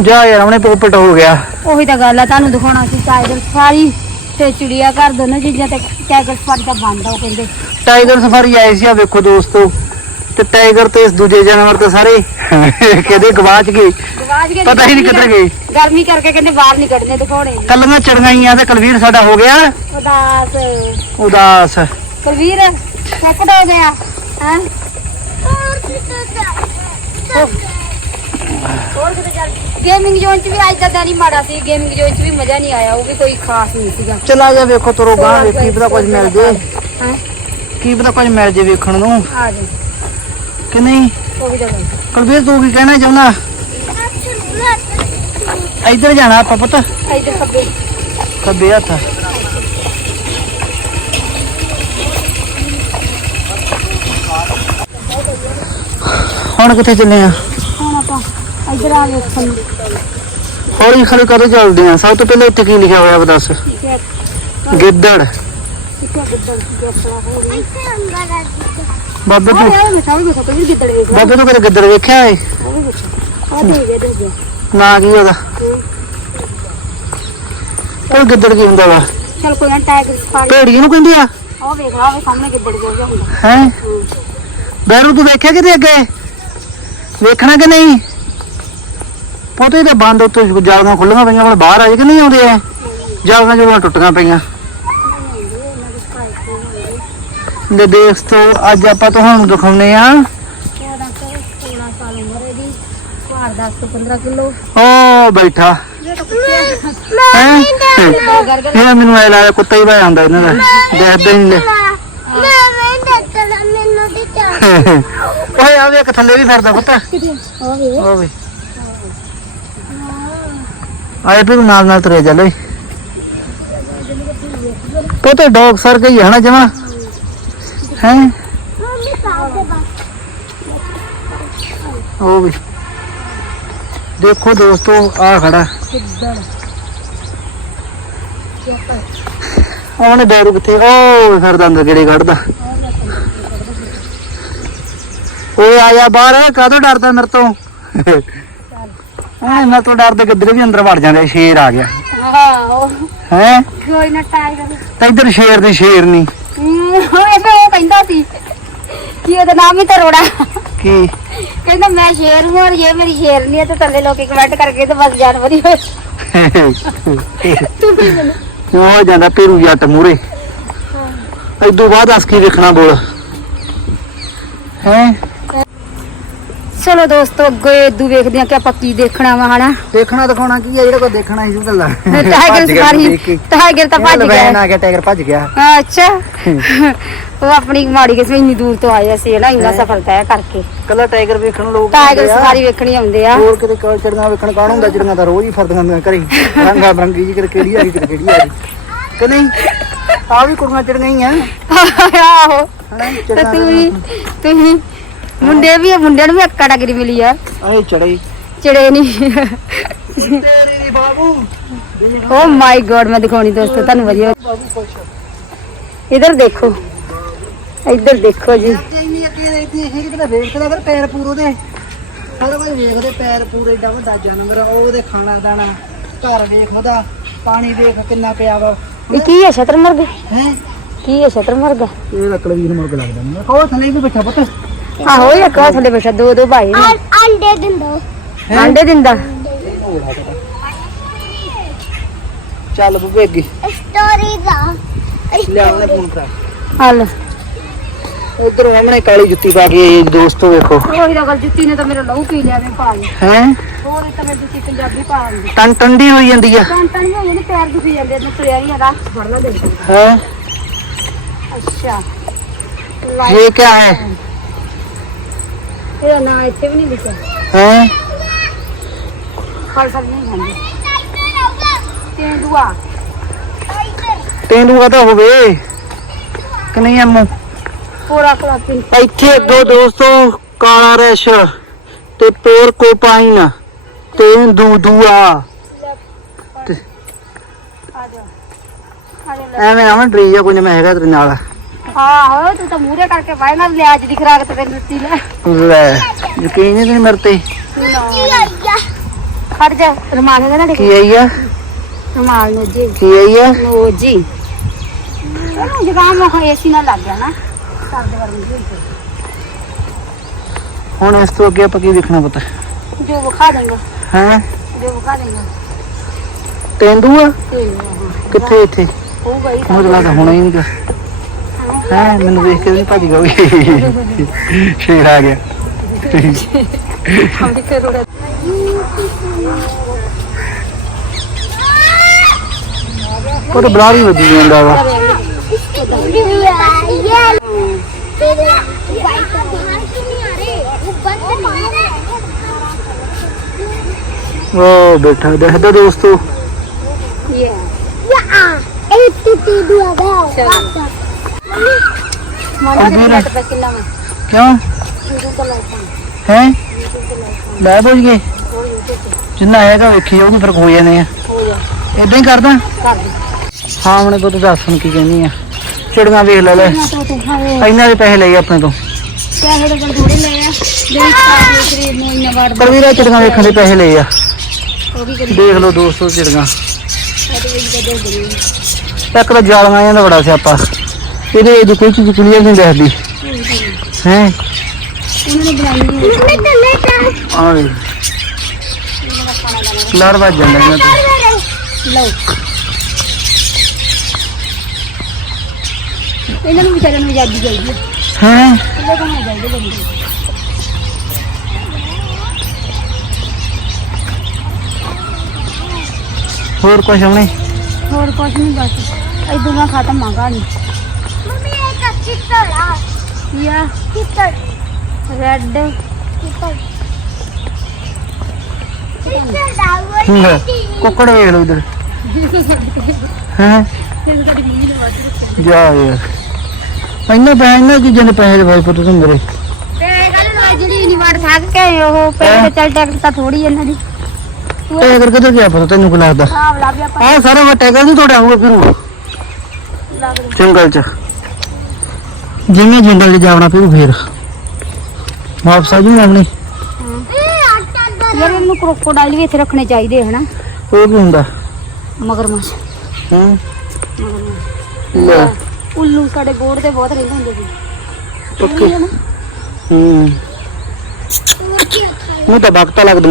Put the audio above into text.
ਜਾ ਯਾਰ ਉਹਨੇ ਪੋਪਟ ਹੋ ਗਿਆ। ਉਹੀ ਤਾਂ ਗੱਲ ਆ ਤੁਹਾਨੂੰ ਦਿਖਾਉਣਾ ਸੀ ਟਾਈਗਰ ਸਫਾਰੀ ਤੇ ਚਿੜੀਆ ਘਰ ਦੋਨੋਂ ਚੀਜ਼ਾਂ ਤੇ ਟਾਈਗਰ ਸਫਾਰੀ ਤਾਂ ਬੰਦ ਆ ਉਹ ਕਹਿੰਦੇ। ਟਾਈਗਰ ਸਫਾਰੀ ਆਏ ਸੀ ਆ ਵੇਖੋ ਦੋਸਤੋ। ਤੇ ਟਾਈਗਰ ਤੇ ਇਸ ਦੂਜੇ ਜਾਨਵਰ ਤੇ ਸਾਰੇ ਕਿਹਦੇ ਗਵਾਚ ਗਏ। ਗਵਾਚ ਗਏ ਪਤਾ ਹੀ ਨਹੀਂ ਕਿੱਧਰ ਗਏ। ਗਰਮੀ ਕਰਕੇ ਕਹਿੰਦੇ ਬਾਹਰ ਨਹੀਂ ਕੱਢਣੇ ਦਿਖਾਉਣੇ। ਨੀ। ਕੱਲੀਆਂ ਚੜਗਾਈਆਂ ਤੇ ਕਲਵੀਰ ਸਾਡਾ ਹੋ ਗਿਆ। ਉਦਾਸ। ਉਦਾਸ। ਕੁਲਵੀਰ ਸੱਕੜ ਹੋ ਗਿਆ ਹਾਂ? ਹੋਰ ਕਿਤੇ ਚੱਲ ਗੇਮਿੰਗ ਜ਼ੋਨ ਚ ਵੀ ਅੱਜ ਦਾ ਦਿਨ ਹੀ ਮਾੜਾ ਸੀ ਗੇਮਿੰਗ ਜ਼ੋਨ ਚ ਵੀ ਮਜ਼ਾ ਨਹੀਂ ਆਇਆ ਉਹ ਵੀ ਕੋਈ ਖਾਸ ਨਹੀਂ ਸੀਗਾ। ਚਲਾ ਜਾ ਵੇਖੋ ਤੁਰੋ ਗਾਂ ਵੇਖ ਕੀ ਪਤਾ ਕੁਝ ਮਿਲ ਜੇ ਹਾਂ? ਕੀ ਪਤਾ ਕੁਝ ਮਿਲ ਜੇ ਵੇਖਣ ਨੂੰ। ਆ ਜਾ। ਕਿ ਨਹੀਂ? ਉਹ ਵੀ ਜਗ੍ਹਾ ਕੁਲਵੀਰ ਤੂੰ ਕੀ ਕਹਿਣਾ ਚਾਹੁੰਦਾ? ਇੱਧਰ ਜਾਣਾ ਆਪਾਂ ਪੁੱਤ। ਇੱਧਰ ਖੱਬੇ। ਖੱਬੇ ਹੱਥ। ਹੁਣ ਕਿੱਥੇ ਚੱਲੇ ਆ? ਇੱਧਰ ਆ ਵੇਖਣ ਨੂੰ। ਹੌਲੀ ਹੌਲੀ ਕਦੋਂ ਚੱਲਦੇ ਆ? ਸਭ ਤੋਂ ਪਹਿਲਾਂ ਇੱਥੇ ਕੀ ਲਿਖਿਆ ਹੋਇਆ ਵਾ ਦੱਸ? ਠੀਕ ਹੈ। ਗਿੱਦੜ। ਠੀਕ ਹੈ ਗਿੱਦੜ ਕੀ ਆਪਣਾ ਹੋ ਰਹੀ ਬਾਬੇ ਤੂੰ ਮੈਂ ਗਿੱਦੜ ਵੇਖ। ਬਾਬੇ ਤੂੰ ਕਦੇ ਗਿੱਦੜ ਵੇਖਿਆ ਏ? ਉਹ ਵੀ ਵੇਖੋ ਨਾ ਕੀ ਉਹਦਾ? ਕੋਈ ਗਿੱਦੜ ਕੀ ਹੁੰਦਾ ਵਾ? ਚਲ ਕੋਈ ਨਾ ਟਾਈਗਰ ਸਫਾਰੀ ਨੂੰ ਕਹਿੰਦੇ ਆ? ਉਹ ਵੇਖ ਲਾ ਉਹ ਸਾਹਮਣੇ ਗਿੱਦੜ ਜਿਹਾ ਹੁੰਦਾ। ਹੈ। ਬੈਰੂ ਤੂੰ ਵੇਖਿਆ ਕਿਤੇ ਅੱਗੇ? ਵੇਖਣਾ ਕਿ ਨਹੀਂ? ਪੋਤੇ ਤੇ ਬੰਦ ਉੱਤੇ ਜਾਲੀਆਂ ਖੁੱਲੀਆਂ ਪਈਆਂ ਹੁਣ ਬਾਹਰ ਆਏ ਕਿ ਨਹੀਂ ਆਉਂਦੇ ਐ ਜਾਲੀਆਂ ਜਿਹੜੀਆਂ ਟੁੱਟੀਆਂ ਪਈਆਂ। ਲੈ ਦੋਸਤੋ ਅੱਜ ਆਪਾਂ ਤੁਹਾਨੂੰ ਦਿਖਾਉਨੇ ਆ 14 ਤੋਂ 16 ਸਾਲ ਉਮਰ ਇਹਦੀ ਭਾਰ 10 ਤੋਂ 15 ਕਿਲੋ। ਓ ਬੈਠਾ। ਇਹ ਮੈਨੂੰ ਐ ਲੱਗਦਾ ਕੁੱਤਾ ਹੀ ਭਾਇਆ ਹੁੰਦਾ ਇਹਨਾਂ ਦਾ। ਦੇਖਦੇ ਨਹੀਂ ਲੈ ਓਏ ਆ ਵੇਖ ਥੱਲੇ ਵੀ ਫਿਰਦਾ ਉਹ ਵੀ ਆਏ ਫਿਰ ਨਾਲ ਨਾਲ ਤੁਰੇ ਚੱਲੇ ਪੋਤੇ ਡੌਗ ਸਰ ਗਈ ਹੈ ਨਾ ਜਮਾ? ਹੈ? ਉਹ ਵੀ। ਦੇਖੋ ਦੋਸਤੋ, ਆ ਖੜਾ। ਗਿੱਦੜ ਉਹਨੇ ਬੈਰੂ ਕਿੱਥੇ? ਉਹ ਫਿਰਦਾ ਅੰਦਰ, ਗੇੜੇ ਕੱਢਦਾ। ਓਏ ਆਇਆ ਬਾਹਰ, ਕਾਹਤੋਂ ਡਰਦਾ ਮੇਰੇ ਤੋਂ? ਹਾਂ ਮੈਂ ਤੋਂ ਡਰਦੇ ਕਿੱਧਰ ਵੀ ਅੰਦਰ ਵੜ ਜਾਂਦੇ ਸ਼ੇਰ ਆ ਗਿਆ। ਆਹੋ। ਹੈ? ਕੋਈ ਨਾ ਟਾਈਗਰ ਤਾਂ ਇੱਧਰ ਸ਼ੇਰ ਦੀ ਸ਼ੇਰ ਨਹੀਂ ਉਹ ਕਹਿੰਦਾ ਸੀ ਕਿ ਉਹਦਾ ਨਾਮ ਹੀ ਤਾਂ ਰੋੜਾ ਕੀ? ਕਹਿੰਦਾ ਮੈਂ ਸ਼ੇਰ ਹੂੰ ਔਰ ਇਹ ਮੇਰੀ ਸ਼ੇਰ ਨਹੀਂ ਹੈ ਤੇ ਥੱਲੇ ਲੋਕੀ ਕਮੈਂਟ ਕਰਕੇ ਤੇ ਬਸ ਜਾਨਵਰ ਹੀ ਹੋਏ ਤੂੰ ਵੀ ਮੈਨੂੰ ਹੋ ਜਾਂਦਾ ਪੇਰੂ ਜੱਟ ਮੂਰੇ ਇਦੋਂ ਬਾਅਦ ਅਸ ਕੀ ਬੋਲ। ਹੈ? ਚਲੋ ਦੋਸਤੋ ਅੱਗੇ ਇਦੂ ਵੇਖਦੇ ਆ ਕਿ ਆਪਾਂ ਕੀ ਦੇਖਣਾ ਵਾ ਹਨਾ? ਦੇਖਣਾ ਦਿਖਾਉਣਾ ਕੀ ਹੈ ਜਿਹੜਾ ਕੋਈ ਦੇਖਣਾ ਹੀ ਗੱਲਾਂ ਟਾਈਗਰ ਸਫਾਰੀ ਟਾਈਗਰ ਤਾਂ ਭੱਜ ਗਿਆ। ਆ ਗਿਆ ਟਾਈਗਰ ਭੱਜ ਗਿਆ। ਅੱਛਾ। ਉਹ ਆਪਣੀ ਮਾੜੀ ਕਿਸਮ ਇੰਨੀ ਦੂਰ ਤੋਂ ਆਏ ਅਸੀਂ ਨਾ ਇੰਨਾ ਸਫਰ ਤੈਅ ਕਰਕੇ। ਕੱਲਾ ਟਾਈਗਰ ਵੇਖਣ ਲੋਕ ਟਾਈਗਰ। ਸਫਾਰੀ ਵੇਖਣੀ ਆਉਂਦੇ ਆ। ਹੋਰ ਕਿਤੇ ਕੋਈ ਚੜੀਆਂ ਵੇਖਣ ਕੌਣ ਹੁੰਦਾ ਜਿਹੜੀਆਂ ਤਾਂ ਰੋਜ਼ ਹੀ ਫਿਰਦੀਆਂ ਹੁੰਦੀਆਂ ਘਰੇ। ਰੰਗਾ ਬਰੰਗੀ ਜੀ ਕਿਤੇ ਕਿਹੜੀ ਆ ਗਈ ਕਿਤੇ ਕਿਹੜੀ ਆ ਗਈ। ਕਿ ਨਹੀਂ? ਆ ਵੀ ਕੁੜੀਆਂ ਚੜੀਆਂ ਹੀ ਆ। ਆਹੋ। ਤੇ ਤੂੰ ਵੀ ਤੁਸੀਂ ਮੁੰਡੇ ਵੀ ਮੁੰਡਿਆਂ ਨੂੰ ਵੀ ਕੈਟਾਗਰੀ ਮਿਲੀ ਆ। ਆਏ ਚੜੇ। ਚਿੜੇ ਨਹੀਂ ਤੇਰੀ ਦੀ ਬਾਬੂ। ਓ ਮਾਈ ਗੋਡ ਮੈਂ ਦਿਖਾਉਣੀ ਦੋਸਤੋ ਤੁਹਾਨੂੰ ਵਧੀਆ। ਬਾਬੂ ਕੁਛ ਇਧਰ ਦੇਖੋ। ਇੱਧਰ ਦੇਖੋ ਜੀ। ਇੰਨੀ ਅੱਗੇ ਰਹਿੰਦੀ ਹੈ ਕਿਤੇ ਵੇਖਦਾ ਕਰ ਪੈਰ ਪੂਰੋ ਦੇ ਸਾਰਾ ਕੁਝ ਵੇਖਦੇ ਪੈਰ ਪੂਰੇ ਏਡਾ ਵੱਡਾ ਜਾਨਵਰ ਉਹਦੇ ਖਾਣਾ ਦਾਣਾ ਘਰ ਵੇਖ ਉਹਦਾ ਪਾਣੀ ਵੇਖ ਕਿੰਨਾ ਪਿਆ ਵਾ। ਇਹ ਕੀ ਹੈ ਸ਼ਤਰਮਰਗ? ਹੈ? ਕੀ ਹੈ ਸ਼ਤਰਮਰਗ? ਇਹ ਲੱਕੜ ਵੀਰ ਮੁਰਗ ਲੱਗਦਾ। ਮੈਨੂੰ ਕਹੋ ਥੱਲੇ ਵੀ ਬੈਠਾ ਪੁੱਤ। ਆਹੋ ਇਹ ਕਾ ਥੱਲੇ ਬੈਠਾ ਦੋ ਦੋ ਭਾਈ ਨੇ। ਅੰਡੇ ਦਿੰਦੋ। ਆਂਡੇ ਦਿੰਦਾ। ਚੱਲ ਬੱਬੂ ਅੱਗੇ। ਸਟੋਰੀ ਦਾ। ਲਿਆ ਉਹਨੇ ਫੋਨ ਕਰਾ। ਹਲ। ਉਧਰ ਸਾਹਮਣੇ ਕਾਲੀ ਜੁੱਤੀ ਪਾ ਕੇ ਆਈ ਦੋਸਤੋ ਵੇਖੋ। ਉਹੀ ਤਾਂ ਗੱਲ ਜੁੱਤੀ ਨੇ ਤਾਂ ਮੇਰਾ ਲਹੂ ਪੀ ਲਿਆ ਵੇ ਭਾਈ। ਹੈ? ਹੋਰ ਤਾਂ ਮੈਂ ਜੁੱਤੀ ਪੰਜਾਬੀ ਪਾ ਆਂਦੀ ਟੰ ਟੰਡੀ ਹੋਈ ਜਾਂਦੀ ਆ। ਕਾਂਟਾਂ ਨਹੀਂ ਹੋਈਆਂ ਨੇ ਪੈਰ ਦੁਖੀ ਜਾਂਦੇ ਨੇ ਤੁਰਿਆ ਨਹੀਂ ਹੈਗਾ। ਫੜਨਾ ਦੇ ਹੈ? ਅੱਛਾ। ਇਹ ਕੀ ਹੈ? ਨਾ ਇੱਥੇ ਵੀ ਨਹੀਂ ਲਿਖਿਆ। ਹੈ? ਫਲ ਫਲ ਨਹੀਂ ਖਾਂਦੇ। ਤੇਂਦੂਆ ਤੇਂਦੂਆ ਤਾਂ ਹੋਵੇ। ਕਿ ਨਹੀਂ ਅੰਮੂ? ਪੂਰਾ ਕਲਾਪੀ ਇੱਥੇ ਦੋ ਦੋਸਤੋ ਕਾਲਾ ਰੈਸ਼ ਤੇ ਪੇਰ ਕੋਪਾਈਨ ਐਵੇਂ ਆਵਾਂ ਡਰੀ ਜਾ ਕੁਝ ਮੈਂ ਹੈਗਾ ਤੇਰੇ ਨਾਲ। ਆਹੋ ਤੂੰ ਤਾਂ ਮੂਹਰੇ ਕਰਕੇ ਬਾਈ ਨਾਲ ਲਿਆਜ ਦੀ ਖਰਾਕ ਤੇ ਤੈਨੂੰ ਦਿੱਤੀ ਲੈ ਲੈ ਯਕੀਨ ਨਹੀਂ ਤੈਨੂੰ ਮੇਰੇ ਤੇ ਨਾ ਖੜ ਜਾ ਰੁਮਾਲ ਹੈਗਾ ਤੁਹਾਡੇ ਕੀ ਆਈ ਆ ਕੋਲ ਰੁਮਾਲ ਨੂੰ ਜੀ ਕੀ ਆਈ ਆ ਨੋ ਜੀ ਇਹਨੂੰ ਜ਼ੁਕਾਮ ਹੋ ਏਸੀ ਨਾਲ ਲੱਗ ਗਿਆ ਨਾ ਸਰਦ ਗਰਮ ਜੀ ਹੋਈ ਹੁਣ ਇਸ ਤੋਂ ਅੱਗੇ ਆਪਾਂ ਕੀ ਦੇਖਣਾ ਪਤਾ? ਪਈ। ਜੋ ਵਿਖਾ ਦੇਂਗਾ। ਹੈ? ਜੋ ਵਿਖਾ ਦੇਂਗਾ। ਤੇਂਦੂ ਆ ਤੇ ਕਿੱਥੇ ਇੱਥੇ? ਉਹ ਗਈ। ਮੈਨੂੰ ਤਾਂ ਲੱਗਦਾ ਹੋਣਾ ਹੀ ਨਹੀਂ ਹੈ ਮੈਨੂੰ ਵੇਖ ਕੇ ਵੀ ਭੱਜ ਗਿਆ ਵੀ ਸ਼ੇਰ ਆ ਗਿਆ। ਸਾਡੀ ਤੇ ਰੋੜਾ ਉਹ ਤਾਂ ਬਲਾਰੀ ਵੱਜੀ ਜਾਂਦਾ ਵਾ। ਨਹੀਂ ਉਹ ਨਹੀਂ ਬੈਠਾ ਦੇਖਦਾ ਦੋਸਤੋ। ਇਹ ਯਾ ਇਹ ਟੀਟੀ ਦੁਆ ਗਾ ਮਾਨਾ ਦੇ ਲੱਟ ਪੈ ਕਿੰਨਾ ਮੈਂ ਕਿਉਂ? ਸ਼ੁਰੂ ਤੋਂ ਲਾਤਾ ਹੈ? ਲੈ ਪੁੱਛ ਗਏ ਜਿੰਨਾ ਹੈਗਾ ਵੇਖੀ ਜਾਊਗੀ ਫਿਰ ਹੋ ਜਾਣੇ ਆ। ਹੋ ਜਾ ਇਦਾਂ ਹੀ ਕਰਦਾ। ਕਰ ਦੇ ਹਾਂ ਹੁਣੇ ਪੁੱਤ ਦੱਸ ਹੁਣ ਕੀ ਕਹਿੰਦੀ ਆ। ਚਿੜੀਆਂ ਵੇਖ ਲੈ ਲੈ। ਤੋ ਇਹਨਾਂ ਦੇ ਪੈਸੇ ਲਏ ਆਪਣੇ ਤੋਂ। ਪੈਸੇ ਦੇ ਥੋੜੇ ਲਏ ਆ? ਦੇਖ ਸਾਡੇ ਸਰੀਰ ਨੂੰ ਇੰਨਾ ਵਾਰ ਪਰ ਵੀਰਾ ਚਿੜੀਆਂ ਵੇਖਣ ਦੇ ਪੈਸੇ ਲਏ ਆ। ਉਹ ਵੀ ਕਰੀ ਦੇਖ ਲਓ ਦੋਸਤੋ ਚਿੜੀਆਂ। ਸਾਡੇ ਵਿੱਚ ਬਦਲ ਦੇ ਇੱਕ ਤਾਂ ਜਾਲੀਆਂ ਜਾਂਦਾ ਬੜਾ ਸਿਆਪਾ। ਇਹਦੇ ਇਹਦੀ ਕੋਈ ਚੀਜ਼ ਕਲੀਅਰ ਨਹੀਂ ਦਿਖਦੀ ਹੈ? ਉਹਨਾਂ ਨੇ ਬਣਾਈ ਨਹੀਂ ਮੈਂ ਤਾਂ ਲੈ ਤਾਂ ਆ ਵੇ ਲੜ ਵੱਜ ਜਾਂਦਾ ਇਹਨਾਂ ਤੇ ਲਓ। ਇਹਨਾਂ ਨੂੰ ਵਿਚਾਰਿਆਂ ਨੂੰ ਆਜ਼ਾਦੀ ਚਾਹੀਦੀ ਹੈ। ਹੈ? ਕਿੱਲੇ ਕੋਲ ਚਾਹੀਦੇ ਬੰਦੇ ਹੋਰ ਕੁਛ ਨਹੀਂ? ਹੋਰ ਕੁਝ ਨਹੀਂ ਬਸ। ਇਦੋਂ ਮੈਂ ਖਤਮ ਆ ਮੰਮੀ ਲੈ, ਕੁੱਕੜ ਵੇਖ ਇਧਰ। ਹੈ? ਜਾ ਯਾਰ। ਇੰਨੇ ਪੈਸੇ ਚੀਜ਼ਾਂ ਦੇ ਪੈਸੇ ਦੇ ਭਾਈ ਪੁੱਤ ਤੂੰ ਮੇਰੇ। ਤੇ ਗੱਲ ਨਾ ਜਿਹੜੀ ਨਹੀਂ ਵੜ ਥੱਕ ਕੇ ਉਹ ਪੈਸੇ ਚੱਲ ਟੈਕਟ ਤਾਂ ਥੋੜੀ ਇਹਨਾਂ ਦੀ। ਟੈਗਰ ਕਿੱਧਰ ਗਿਆ ਪਤਾ ਤੈਨੂੰ ਕੀ ਲੱਗਦਾ? ਆਹ ਸਾਰਾ ਟੈਗਰ ਨਹੀਂ ਤੁਹਾਡਾ ਹੋਊਗਾ ਫਿਰ ਲੱਗ ਰਿਹਾ ਜੰਗਲ ਚ। ਜਿਵੇਂ ਜੰਗਲ ਚ ਜਾਵਣਾ ਪਊ ਫੇਰ। ਵਾਪਸ ਆ ਆਟਾ ਦਾ ਯਾਰ ਇਹਨੂੰ ਕ੍ਰੋਕੋਡਾਈਲ ਵੀ ਇੱਥੇ ਰੱਖਣੇ ਚਾਹੀਦੇ ਹਨਾ? ਉਹ ਕੀ ਹੁੰਦਾ? ਮਗਰਮੱਛ। ਹੂੰ? ਲੈ। ਉੱਲੂ ਸਾਡੇ ਗੋੜ ਤੇ ਬਹੁਤ ਰਹਿੰਦੇ ਹੁੰਦੇ ਸੀ। ਪੱਕੇ ਹੂੰ। ਉਹ ਤਾਂ ਬਕਤਾ ਲੱਗਦਾ